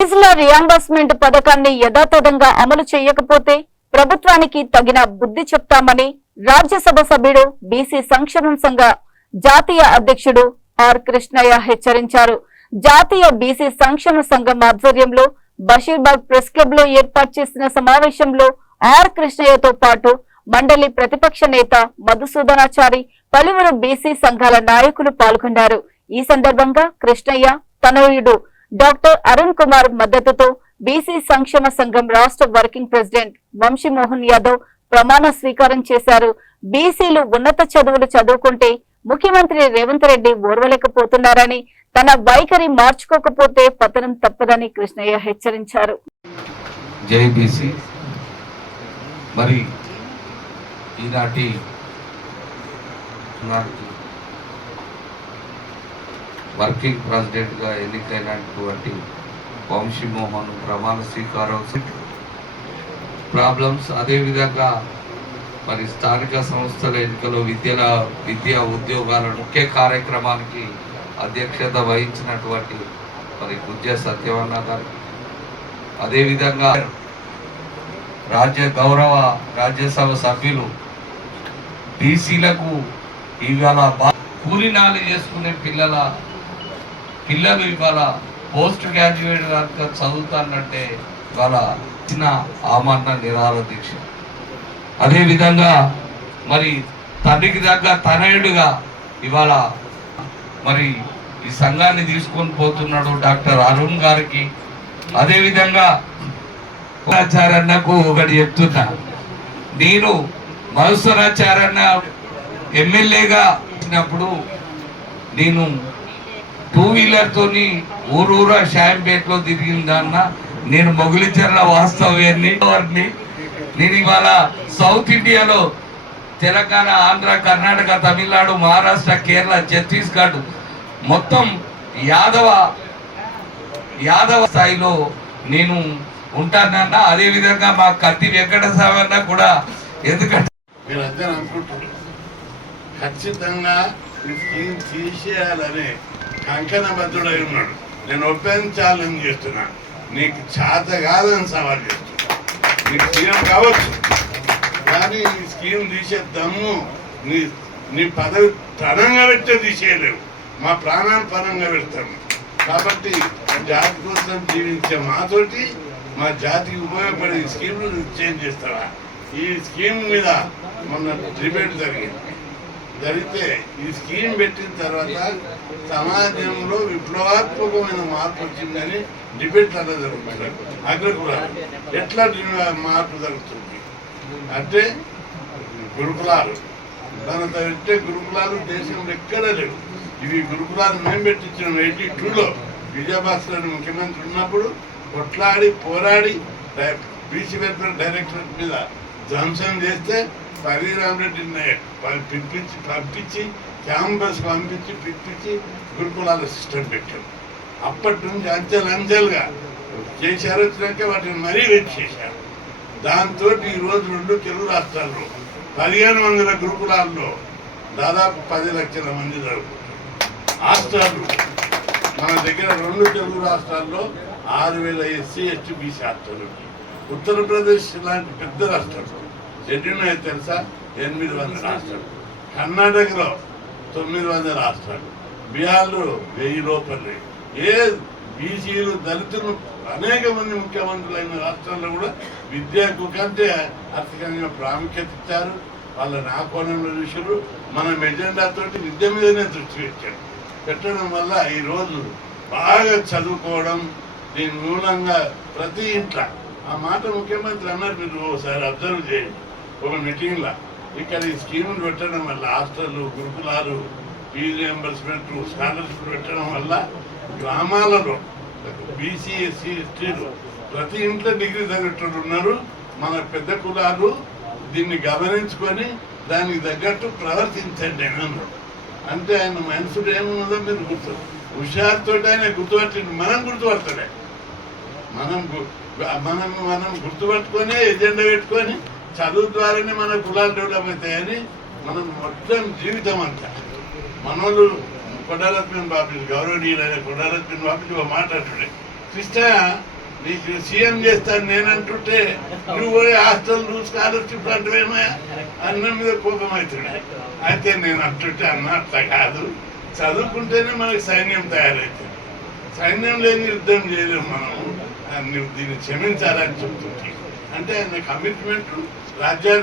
ఫీజుల రియంబర్స్మెంట్ పథకాన్ని యథాతథంగా అమలు చేయకపోతే ప్రభుత్వానికి తగిన బుద్ధి చెప్తామని రాజ్యసభ సభ్యుడు బీసీ సంక్షేమ సంఘ జాతీయ అధ్యక్షుడు ఆర్ కృష్ణయ్య హెచ్చరించారు. జాతీయ బీసీ సంక్షేమ సంఘం ఆధ్వర్యంలో బషీర్బాగ్ ప్రెస్ క్లబ్ లో ఏర్పాటు చేసిన సమావేశంలో ఆర్ కృష్ణయ్యతో పాటు మండలి ప్రతిపక్ష నేత మధుసూదనాచారి, పలువురు బీసీ సంఘాల నాయకులు పాల్గొన్నారు. ఈ సందర్భంగా కృష్ణయ్య తనయుడు డాక్టర్ అరుణ్ కుమార్ మద్దతుతో బీసీ సంక్షేమ సంఘం రాష్ట్ర వర్కింగ్ ప్రెసిడెంట్ వంశీమోహన్ యాదవ్ ప్రమాణ స్వీకారం చేశారు. బీసీలు ఉన్నత చదువులు చదువుకుంటే ముఖ్యమంత్రి రేవంత్ రెడ్డి ఓర్వలేకపోతున్నారని, తన వైఖరి మార్చుకోకపోతే పతనం తప్పదని కృష్ణయ్య హెచ్చరించారు. జై బీసీ. మరి ఈనాటి వర్కింగ్ ప్రెసిడెంట్ గా ఎన్నికైనటువంటి వంశీమోహన్ ప్రమాణ స్వీకారం ప్రాబ్లమ్స్, అదేవిధంగా మరి స్థానిక సంస్థల ఎన్నికలో విద్యా ఉద్యోగాల ముఖ్య కార్యక్రమానికి అధ్యక్షత వహించినటువంటి మరి గుజ్జ సత్యవన్న గారు, అదేవిధంగా రాజ్యసభ సభ్యులు బీసీలకు ఇవాళ కూలినాలు చేసుకునే పిల్లలు ఇవాళ పోస్ట్ గ్రాడ్యుయేట్ కనుక చదువుతానంటే ఇవాళ చిన్న ఆమరణ నిరాహార దీక్ష. అదేవిధంగా మరి తండ్రికి దగ్గర తనయుడుగా ఇవాళ మరి ఈ సంఘాన్ని తీసుకొని పోతున్నాడు డాక్టర్ అరుణ్ గారికి. అదేవిధంగా ఆచార్యన్నకు ఒకటి చెప్తున్నా, నేను మధుసూదనాచార్యన్న ఎమ్మెల్యేగా వచ్చినప్పుడు నేను 2 వీలర్ తోని ఊరూరా షాయంపేటలో తిరిగిందన్న. నేను మొగిలిచర్ల వాస్తవ్యాన్ని నేను ఇవాళ సౌత్ ఇండియాలో తెలంగాణ, ఆంధ్ర, కర్ణాటక, తమిళనాడు, మహారాష్ట్ర, కేరళ, ఛత్తీస్గఢ్ మొత్తం యాదవ స్థాయిలో నేను ఉంటానన్న. అదేవిధంగా మా కత్తి వెంకటస్వామి అన్న కూడా, ఎందుకంటే మీరందరూ అనుకుంటున్నారు ఖచ్చితంగా స్కీమ్ తీసేయాలని కంకణబద్ధుడై ఉన్నాడు. నేను ఓపెన్ ఛాలెంజ్ చేస్తున్నా, నీకు చేత కాదని సవాల్ చేస్తున్నా. నీకు సీఎం కావచ్చు, కానీ ఈ స్కీమ్ తీసే దమ్ము నీ పదవి పరంగా పెట్టే తీసేయలేవు. మా ప్రాణాన్ని పరంగా పెడతాము. కాబట్టి జాతి కోసం జీవించే మాతోటి మా జాతికి ఉపయోగపడే స్కీమ్లు చేంజ్ చేస్తావా? ఈ స్కీమ్ మీద మొన్న డిబేట్ జరిగితే ఈ స్కీమ్ పెట్టిన తర్వాత సమాజంలో విప్లవాత్మకమైన మార్పు వచ్చిందని డిబేట్ అలా జరుగుతుంది. అగ్రకులాలు ఎట్లా మార్పు జరుగుతుంది అంటే గురుకులాలు, దానితో పెట్టే గురుకులాలు దేశంలో ఎక్కడా లేవు. ఇవి గురుకులాలు మేము పెట్టించిన 82లో విజయభాస్కర్ ముఖ్యమంత్రి ఉన్నప్పుడు కొట్లాడి పోరాడి బీసీ వెల్ఫేర్ డైరెక్టరేట్ మీద ధ్వంసం చేస్తే పరిరామరెడ్డిని పంపించి క్యాంపస్ పిలిపించి గురుకులాల సిస్టమ్ పెట్టారు. అప్పటి నుంచి అంచెలుగా చేశారు. వచ్చినాక వాటిని మరీ వెయిట్ చేశారు. దాంతో ఈరోజు 2 తెలుగు రాష్ట్రాల్లో 1500 గురుకులాల్లో దాదాపు 10 లక్షల మంది జరుగుతుంది. హాస్టళ్ళు మన దగ్గర 2 తెలుగు రాష్ట్రాల్లో 6000 ఎస్సీ ఎస్టీ బీసీ హాస్టళ్ళు. ఉత్తరప్రదేశ్ లాంటి పెద్ద రాష్ట్రాలు షెడ్యూల్ అయితే తెలుసా 800 హాస్టళ్ళు, కర్ణాటకలో 900 హాస్టళ్ళు, బీహార్లో 1000 లోపలే. ఏ బీసీలు, దళితులు అనేక మంది ముఖ్యమంత్రులైన రాష్ట్రాల్లో కూడా విద్యకు కంటే ఆర్థికంగా ప్రాముఖ్యత ఇచ్చారు. వాళ్ళని ఆ కోణంలో చూసారు. మన ఎజెండాతోటి విద్య మీదనే దృష్టి పెట్టడం వల్ల ఈరోజు బాగా చదువుకోవడం, దీని మూలంగా ప్రతి ఇంట్లో ఆ మాట ముఖ్యమంత్రి అన్నారు. మీరు ఒకసారి అబ్జర్వ్ చేయండి ఒక మీటింగ్లో. ఇక్కడ ఈ స్కీములు పెట్టడం వల్ల హాస్టళ్ళు, గురుకులాలు, ఫీజు రియంబర్స్మెంట్, స్కాలర్షిప్ పెట్టడం వల్ల గ్రామాలలో బీసీ ఎస్సీ ఎస్టీలు ప్రతి ఇంట్లో డిగ్రీ చదివేటోళ్ళు ఉన్నారు. మన పెద్ద కులాలు దీన్ని గమనించుకొని దానికి తగ్గట్టు ప్రవర్తించండి అని అన్నాడు. అంటే ఆయన మనసులో ఏమున్నదో మీరు హుషారుతో ఆయన గుర్తుపట్టింది. మనం గుర్తుపడతాడే, మనం గుర్తుపట్టుకొని ఎజెండా పెట్టుకొని చదువు ద్వారానే మన కులాలు డెవలప్ అవుతాయని మనం మొత్తం జీవితం అంతా మనోళ్ళు కొండారత్నం బాబు, గౌరవనీయులైన కొండారత్నం బాబు మాట్లాడుతుండే కృష్ణ నీకు సీఎం చేస్తాను నేనంటుంటే నువ్వు పోయి హాస్టల్ స్కాలర్షిప్ అంటేమా అన్నం మీద కోపం అవుతుంది. అయితే నేను అంటుంటే అన్న అట్లా కాదు, చదువుకుంటేనే మనకి సైన్యం తయారవుతుంది, సైన్యం లేని యుద్ధం చేయలేము మనము, నువ్వు దీన్ని క్షమించాలని చెప్తుంటే అంటే ఆయన కమిట్మెంట్ రాజ్యాంగ